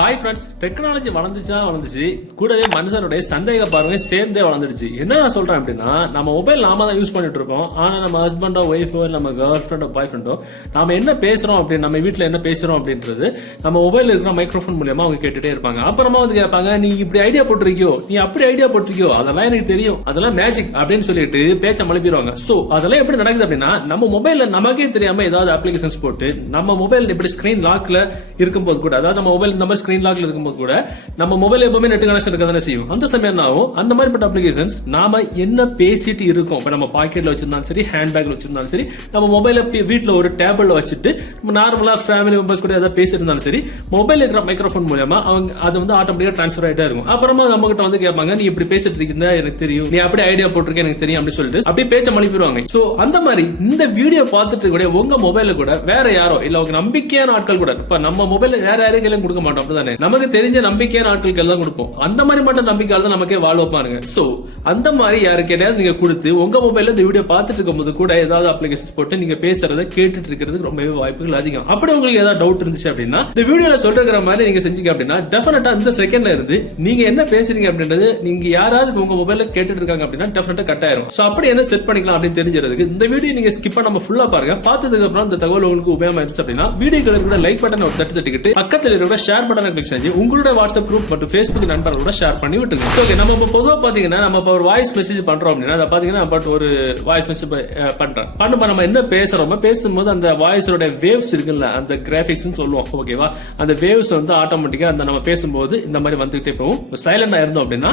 Hi friends, technology வளர்ந்துச்சு கூடவே மனுஷனுடைய சந்தேக பார்வை சேர்ந்தே வளர்ந்துடுச்சு. என்ன நான் சொல்றேன் அப்படின்னா, நம்ம மொபைல் நாம தான் யூஸ் பண்ணிட்டு இருக்கோம். ஆனா நம்ம ஹஸ்பண்டோ ஒய்ஃபோ நம்ம கேர்ள் ஃப்ரெண்டோ பாய் ஃப்ரெண்டோ நாம என்ன பேசுறோம் அப்படின்னு, நம்ம வீட்டுல என்ன பேசுறோம் அப்படின்றது நம்ம மொபைல் இருக்கிற மைக்ரோஃபோன் மூலியமா அவங்க கேட்டுட்டே இருப்பாங்க. அப்புறமா வந்து கேட்பாங்க, நீ இப்படி ஐடியா போட்டிருக்கியோ, நீ அப்படி ஐடியா போட்டிருக்கியோ, அதெல்லாம் எனக்கு தெரியும், அதெல்லாம் மேஜிக் அப்படின்னு சொல்லிட்டு பேச்ச மழுப்பிடுவாங்க. சோ அதெல்லாம் எப்படி நடக்குது அப்படின்னா, நம்ம மொபைல்ல நமக்கே தெரியாம ஏதாவது அப்ளிகேஷன்ஸ் போட்டு நம்ம மொபைல் இப்படி ஸ்கிரீன் லாக்ல இருக்கும்போது கூட, அதாவது நம்ம மொபைல் இந்த மாதிரி ஸ்கிரீன் லாக்ல இருக்கும்போது கூட நம்ம மொபைல் எப்பவுமே நெட் கனெக்ஷன் இருக்கதானே செய்யும். அந்த சமயம் ஆகும் அந்த மாதிரிப்பட்ட அப்ளிகேஷன்ஸ் நாம என்ன பேசிட்டு இருக்கோம், இப்ப நம்ம பாக்கெட்ல வச்சிருந்தாலும் சரி, ஹேண்ட் பேக்ல வச்சிருந்தாலும் சரி, நம்ம மொபைல வீட்டுல ஒரு டேபிள்ல வச்சுட்டு நம்ம நார்மலா ஃபேமிலி மெம்பர்ஸ் கூட ஏதாவது பேசிருந்தாலும் சரி, மொபைல் இருக்கிற மைக்ரோஃபோன் மூலமா அவங்க அது வந்து ஆட்டோமேட்டிக்கா டிரான்ஸ்ஃபர் ஆயிட்டே இருக்கும். அப்புறமா நம்ம கிட்ட வந்து கேட்பாங்க, நீ இப்படி பேசிட்டு இருக்கீங்க எனக்கு தெரியும், நீ அப்படி ஐடியா போட்டிருக்க எனக்கு தெரியும் அப்படின்னு சொல்லிட்டு அப்படியே பேச்ச மழுப்பிடுவாங்க. சோ அந்த மாதிரி இந்த வீடியோ பார்த்துட்டு கூட உங்க மொபைல கூட வேற யாரோ இல்ல உங்க நம்பிக்கையான ஆட்கள் கூட, இப்ப நம்ம மொபைல வேற யாரையும் கொடுக்க மாட்டோம், அப்படிதானே? நமக்கு தெரிஞ்ச நம்பிக்கையான ஆட்களுக்கு எல்லாம் கொடுப்போம். அந்த மாதிரி மட்டும் நம்பிக்கையால தான் நமக்கே வாழ் வைப்பாருங்க. சோ அந்த மாதிரி யாருக்கையாவது நீங்க கொடுத்து உங்க மொபைல்ல இந்த வீடியோ பார்த்துட்டு இருக்கும்போது கூட ஏதாவது அப்ளிகேஷன்ஸ் போட்டு நீங்க பேசுறதை கேட்டுட்டு இருக்கிறதுக்கு ரொம்பவே வாய்ப்புகள் அதிகம். அப்படி உங்களுக்கு ஏதாவது டவுட் இருந்துச்சு அப்படின்னா, இந்த வீடியோல சொல்ற மாதிரி நீங்க செஞ்சீங்க அப்படின்னா டெஃபினட்டா இந்த செகண்ட்ல இருந்து நீங்க என்ன பேசுறீங்க அப்படின்றது நீங்க யாராவது உங்க மொபைல்ல கேட்டுட்டு இருக்காங்க அப்படின்னா டெஃபினட்டா கட் ஆயிரும். சோ அப்படி என்ன செட் பண்ணிக்கலாம் அப்படின்னு தெரிஞ்சதுக்கு இந்த வீடியோ நீங்க ஸ்கிப் பண்ணாம ஃபுல்லா பாருங்க. பார்த்ததுக்கு அப்புறம் இந்த தகவல் உங்களுக்கு உபயோகமா இருந்துச்சு அப்படின்னா வீடியோக்கு கூட லைக் பட்டனை ஒரு தட்டிக்கிட்டு பக்கத்தில் இருக்கிற ஷேர் பட்டனை கிளிக் செஞ்சு உங்களோட வாட்ஸ்அப் குரூப் மற்றும் Facebook நண்பர்களோட ஷேர் பண்ணி விட்டுங்க. ஓகே, நம்ம இப்போ பொதுவா பாத்தீங்கன்னா நம்ம இப்போ ஒரு வாய்ஸ் மெசேஜ் பண்றோம் அப்படின்னா அதை பாத்தீங்கன்னா பட் ஒரு வாய்ஸ் மெசேஜ் பண்ணும்போது நம்ம என்ன பேசுறோமோ பேசும்போது அந்த வாய்ஸோட வேவ்ஸ் இருக்குல்ல, அந்த கிராபிக்ஸ் சொல்லுவோம். ஓகேவா, அந்த வேவ்ஸ் வந்து ஆட்டோமேட்டிக்கா அந்த நம்ம பேசும்போது இந்த மாதிரி வந்துகிட்டே போகும். சைலண்டா இருந்தோம் அப்படின்னா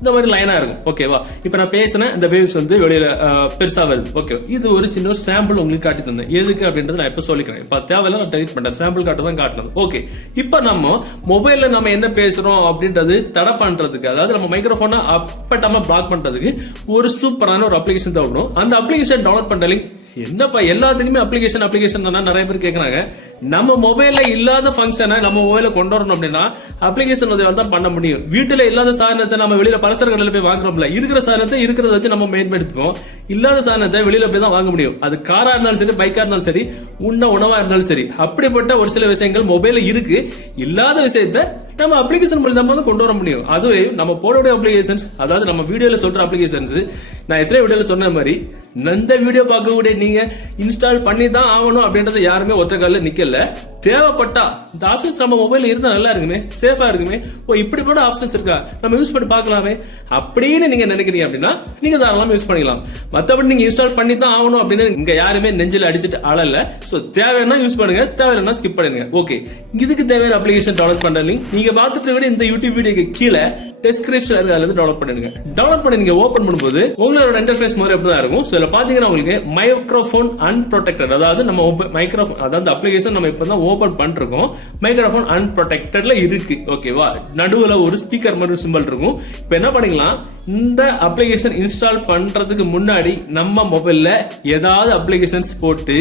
இந்த மாதிரி லைனா இருக்கும். ஓகேவா, இப்ப நான் பேசின இந்த வேவ்ஸ் வந்து வெளியில பெருசா வருது. ஓகே, இது ஒரு சின்ன ஒரு சாம்பிள் உங்களுக்கு காட்டி தந்தேன். எதுக்கு அப்படின்றது நான் இப்ப சொல்லிக்கிறேன். இப்ப தேவையில்ல நான் டெலிட் பண்ணேன், சாம்பிள் காட்ட தான் காட்டினது. ஓகே, இப்ப நம்ம மொபைல்ல நம்ம என்ன பேசுறோம் அப்படின்றது தடை பண்றதுக்கு, அதாவது நம்ம மைக்ரோஃபோனை அப்பட்டமா பிளாக் பண்றதுக்கு ஒரு சூப்பரான ஒரு அப்ளிகேஷன் தேவைப்படும். அந்த அப்ளிகேஷன் டவுன்லோட் பண்ற லிங்க் என்னப்பா எல்லாத்துக்குமே அப்ளிகேஷன் தானே நிறைய பேர் கேட்கறாங்க. நம்ம மொபைல்ல இல்லாத ஃபங்க்ஷனை நம்ம மொபைல கொண்டு வரணும் அப்படின்னா அப்ளிகேஷன் உதவியால தான் பண்ண முடியும். வீட்டுல இல்லாத சாதனத்தை நம்ம வெளியில பலசர கடையில போய் வாங்குறோம்ல, இருக்கிற சாதனத்தை இருக்கிறத வச்சு நம்ம மேம்படுத்துவோம். இல்லாத சாதனத்தை வெளியில போய் தான் வாங்க முடியும். அது காரா இருந்தாலும் சரி, பைக்கா இருந்தாலும் சரி, உணவா இருந்தாலும் சரி. அப்படிப்பட்ட ஒரு சில விஷயங்கள் மொபைல்ல இருக்கு. இல்லாத விஷயத்த நம்ம அப்ளிகேஷன் மூலமா தான் கொண்டு வர முடியும். அதுவே நம்ம போடக்கூடிய அப்ளிகேஷன்ஸ், அதாவது நம்ம வீடியோல சொல்ற அப்ளிகேஷன்ஸ், நான் எத்தனை வீடியோல சொன்ன மாதிரி இந்த வீடியோ பார்க்கக்கூடிய நீங்க இன்ஸ்டால் பண்ணி தான் ஆகணும் அப்படின்றத யாருமே ஒற்றை கால நிக்கல. தேவைப்பட்டா இந்த ஆப்ஷன்ஸ் நம்ம மொபைல் இருந்தா நல்லா இருக்குமே, சேஃபா இருக்குமே, ஓ இப்படி கூட ஆப்ஷன்ஸ் இருக்கா, நம்ம யூஸ் பண்ணி பார்க்கலாமே அப்படின்னு நீங்க நினைக்கிறீங்க அப்படின்னா நீங்க தாராளமா யூஸ் பண்ணிக்கலாம். மத்தபடி நீங்க இன்ஸ்டால் பண்ணி தான் ஆகணும் அப்படின்னு இங்க யாருமே நெஞ்சில அடிச்சுட்டு அழல. சோ தேவைன்னா யூஸ் பண்ணுங்க, தேவைன்னா ஸ்கிப் பண்ணுங்க. ஓகே, இதுக்கு தேவையான அப்ளிகேஷன் டவுன்லோட் பண்ற லிங்க் நீங்க பார்த்துட்டு கூட இந்த யூடியூப் வீடியோக்கு கீழே டிஸ்கிரிப்ஷன்ல இருக்கு, அதுல இருந்து டவுன்லோட் பண்ணுங்க. டவுன்லோட் பண்ணி நீங்க ஓபன் பண்ணும்போது உங்களோட இன்டர்ஃபேஸ் மாதிரி அப்படிதான் இருக்கும். சோ இதுல பாத்தீங்கன்னா உங்களுக்கு மைக்ரோஃபோன் அன்ப்ரொடெக்டட், அதாவது நம்ம மைக்ரோஃபோன், அதாவது அப்ளிகேஷன் நம்ம இப்பதான் ஓபன் பண்ணிருக்கோம். மைக்ரோஃபோன் அன்ப்ரொடெக்டட்ல இருக்கு. ஓகேவா, நடுவுல ஒரு ஸ்பீக்கர் மாதிரி சிம்பிள் இருக்கும். இப்ப என்ன பண்ணிக்கலாம், இந்த அப்ளிகேஷன் இன்ஸ்டால் பண்றதுக்கு முன்னாடி நம்ம மொபைல்ல ஏதாவது அப்ளிகேஷன்ஸ் போட்டு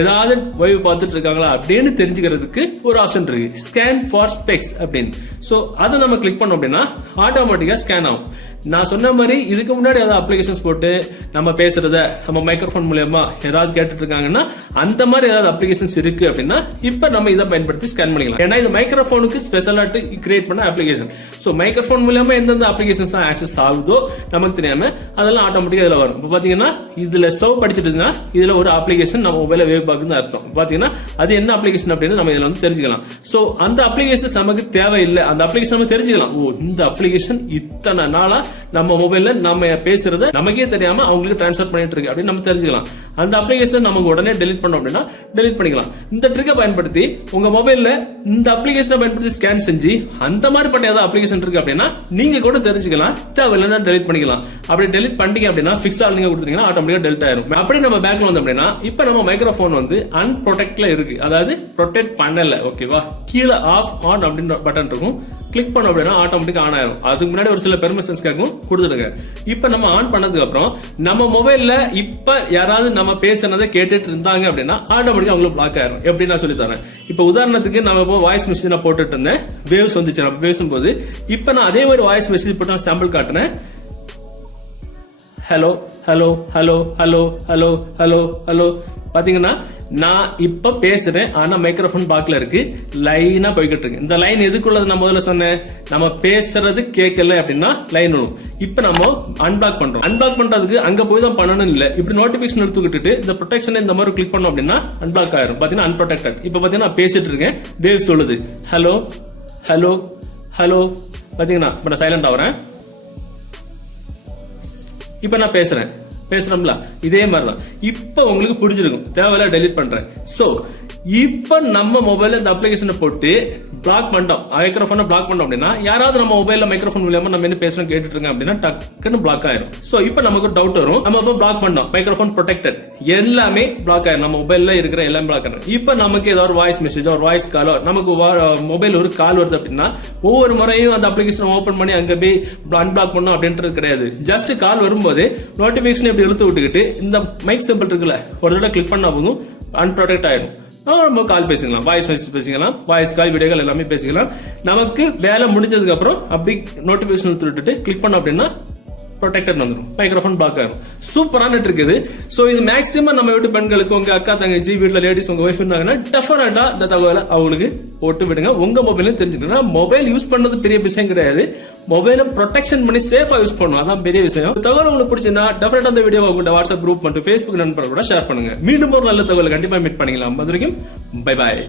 ஏதாவது வைவ் பார்த்துட்டு இருக்காங்களா அப்படின்னு தெரிஞ்சுக்கிறதுக்கு ஒரு ஆப்ஷன் இருக்கு, ஸ்கேன் ஃபார் ஸ்பெக்ஸ் அப்படின்னு. சோ அதை நம்ம கிளிக் பண்ணோம் அப்படின்னா ஆட்டோமேட்டிக்கா ஸ்கேன் ஆகும். நான் சொன்ன மாதிரி இதுக்கு முன்னாடி ஏதாவது அப்ளிகேஷன்ஸ் போட்டு நம்ம பேசுறத நம்ம மைக்ரோஃபோன் மூலமா ஏதாவது கேட்டுட்டு இருக்காங்கன்னா அந்த மாதிரி ஏதாவது அப்ளிகேஷன்ஸ் இருக்கு அப்படின்னா இப்ப நம்ம இதை பயன்படுத்தி ஸ்கேன் பண்ணிக்கலாம். ஏன்னா இது மைக்ரோஃபோனுக்கு ஸ்பெஷலாட்டு கிரியேட் பண்ண அப்ளிகேஷன். ஸோ மைக்ரோஃபோன் மூலமா எந்தெந்த அப்ளிகேஷன்ஸ் ஆக்சஸ் ஆகுதோ நமக்கு தெரியாம அதெல்லாம் ஆட்டோமேட்டிக்கா இதுல வரும். இப்போ பாத்தீங்கன்னா இதுல சர்வ் படிச்சுட்டுன்னா இதுல ஒரு அப்ளிகேஷன் நம்ம மொபைல வேவ் பார்க்குன்னு அர்த்தம். பாத்தீங்கன்னா அது என்ன அப்ளிகேஷன் அப்படின்னு நம்ம இதுல வந்து தெரிஞ்சுக்கலாம். ஸோ அந்த அப்ளிகேஷன் நமக்கு தேவையில்லை, அந்த அப்ளிகேஷன் நம்ம தெரிஞ்சுக்கலாம். ஓ இந்த அப்ளிகேஷன் இத்தனை நாளா நம்ம மொபைல்ல நம்ம பேசுறத நமக்கே தெரியாம அவங்களுக்கு டிரான்ஸ்ஃபர் பண்ணிட்டு இருக்கு அப்படின்னு நம்ம தெரிஞ்சுக்கலாம். அந்த அப்ளிகேஷன் நமக்கு உடனே டெலிட் பண்ணோம் அப்படின்னா டெலிட் பண்ணிக்கலாம். இந்த ட்ரிக்கை பயன்படுத்தி உங்க மொபைல்ல இந்த அப்ளிகேஷனை பயன்படுத்தி ஸ்கேன் செஞ்சு அந்த மாதிரி பண்ண ஏதாவது அப்ளிகேஷன் இருக்கு அப்படின்னா நீங்க கூட தெரிஞ்சுக்கலாம், தேவையில்லைன்னா டெலிட் பண்ணிக்கலாம். அப்படி டெலிட் பண்ணிட்டீங்க அப்படின்னா ஃபிக்ஸ் ஆல் நீங்க கொடுத்தீங்கன்னா ஆட்டோமேட்டிக்கா டெலிட் ஆயிரும். அப்படி நம்ம பேக்ல வந்து அப்படின்னா இப்ப நம்ம மைக்ரோஃபோன் வந்து அன்ப்ரொடெக்ட்ல இருக்கு, அதாவது ப்ரொடெக்ட் பண்ணல. ஓகேவா, கீழே ஆஃப் ஆன் அப்படின்னு பட்டன் இருக்கும், கிளிக் பண்ண அப்படின்னா ஆட்டோமேட்டிக்கா ஆன் ஆயிரும். அதுக்கு முன்னாடி ஒரு சில பெர்மிஷன்ஸ் கேட்கும், கொடுத்துடுங்க. இப்ப நம்ம ஆன் பண்ணதுக்கு அப்புறம் நம்ம மொபைல்ல இப்ப யாராவது நம்ம பேசுனதை கேட்டுட்டு இருந்தாங்க அப்படின்னா ஆட்டோமேட்டிக்கா அவங்களுக்கு பிளாக் ஆயிரும். எப்படி நான் சொல்லி தரேன். இப்ப உதாரணத்துக்கு நம்ம இப்போ வாய்ஸ் மெசேஜ் நான் போட்டுட்டு இருந்தேன், வேவ்ஸ் வந்துச்சு நம்ம பேசும்போது. இப்ப நான் அதே மாதிரி வாய்ஸ் மெசேஜ் போட்டு சாம்பிள் காட்டுறேன். Hello hello hello hello hello hello hello பாத்தீங்கன்னா நான் இப்ப பேசுறேன், ஆனா மைக்ரோஃபோன் பாக்ல இருக்கு, லைனா போய்கிட்டு இருக்கு. இந்த லைன் எதுக்குள்ளது நான் முதல்ல சொன்னேன், நம்ம பேசுறது கேட்கல அப்படின்னா லைன் வரும். இப்ப நம்ம அன்பிளாக் பண்றோம். அன்பிளாக் பண்றதுக்கு அங்க போய் தான் பண்ணணும் இல்ல, இப்படி நோட்டிபிகேஷன் எடுத்துக்கிட்டு இந்த ப்ரொடெக்ஷன் இந்த மாதிரி கிளிக் பண்ணோம் அப்படின்னா அன்பிளாக் ஆயிரும். பாத்தீங்கன்னா அன்ப்ரொடெக்டட். இப்ப பாத்தீங்கன்னா நான் பேசிட்டு இருக்கேன், வேவ் சொல்லுது ஹலோ ஹலோ ஹலோ. பாத்தீங்கன்னா இப்ப நான் சைலண்ட் ஆகுறேன். இப்ப நான் பேசுறோம்ல, இதே மாதிரிதான். இப்ப உங்களுக்கு புரிஞ்சிருக்கும், தேவையில்ல டெலிட் பண்றேன். சோ இப்ப நம்ம மொபைல்ல இந்த அப்ளிகேஷனை போட்டு பிளாக் பண்ணிட்டோம், மைக்ரோஃபோனை பிளாக் பண்ணோம் அப்படின்னா, யாராவது நம்ம மொபைல்ல மைக்ரோஃபோன் மூலமா நம்ம என்ன பேசுறோம் கேட்டுட்டு இருக்கோம் அப்படின்னா டக்குன்னு பிளாக் ஆயிரும். சோ இப்ப நமக்கு டவுட் வரும், நம்ம இப்ப பிளாக் பண்ணோம், மைக்ரோஃபோன் ப்ரொடெக்டட், எல்லாமே பிளாக் ஆயிரும், நம்ம மொபைல்ல இருக்கிற எல்லாம் பிளாக் ஆயிரும். இப்ப நமக்கு ஏதாவது வாய்ஸ் மெசேஜ், ஒரு வாய்ஸ் காலோ, நமக்கு மொபைல் ஒரு கால் வருது அப்படின்னா ஒவ்வொரு முறையும் அந்த அப்ளிகேஷன் ஓபன் பண்ணி அங்க போய் அன்பிளாக் பண்ணோம் அப்படின்றது கிடையாது. ஜஸ்ட் கால் வரும்போது நோட்டிபிகேஷன் எப்படி இழுத்து விட்டுக்கிட்டு இந்த மைக் சிம்பிள் இருக்குல்ல, ஒரு தடவை கிளிக் பண்ணா போதும் அன்ப்ரொடெக்ட் ஆயிடும். நம்ம கால் பேசிக்கலாம், வாய்ஸ் மெசேஜ் பேசிக்கலாம், வாய்ஸ் கால், வீடியோ கால் எல்லாமே பேசிக்கலாம். நமக்கு வேலை முடிஞ்சதுக்கு அப்புறம் அப்படி நோட்டிபிகேஷன் விட்டுட்டு கிளிக் பண்ணோம் அப்படின்னா ப்ரொடெக்டட் வந்துடும், மைக்ரோஃபோன் பிளாக் ஆகும். சூப்பரான இருக்குது. சோ இது மேக்ஸிமம் நம்ம வீட்டு பெண்களுக்கு, உங்க அக்கா தங்கச்சி வீட்டுல லேடிஸ் உங்க ஒய்ஃப் இருந்தாங்கன்னா டெஃபினட்டா இந்த தகவலை அவங்களுக்கு போட்டு விடுங்க. உங்க மொபைலும் தெரிஞ்சுக்கணும். மொபைல் யூஸ் பண்ணது பெரிய விஷயம் கிடையாது, மொபைலை ப்ரொடெக்ஷன் பண்ணி சேஃபா யூஸ் பண்ணணும், அதான் பெரிய விஷயம். தகவல் உங்களுக்கு பிடிச்சிருந்தா டெஃபினட்டா அந்த வீடியோ உங்க வாட்ஸ்அப் குரூப் மற்றும் ஃபேஸ்புக் நண்பர்கள் கூட ஷேர் பண்ணுங்க. மீண்டும் ஒரு நல்ல தகவல் கண்டிப்பா மீட் பண்ணிக்கலாம். அது வரைக்கும் பை பாய்.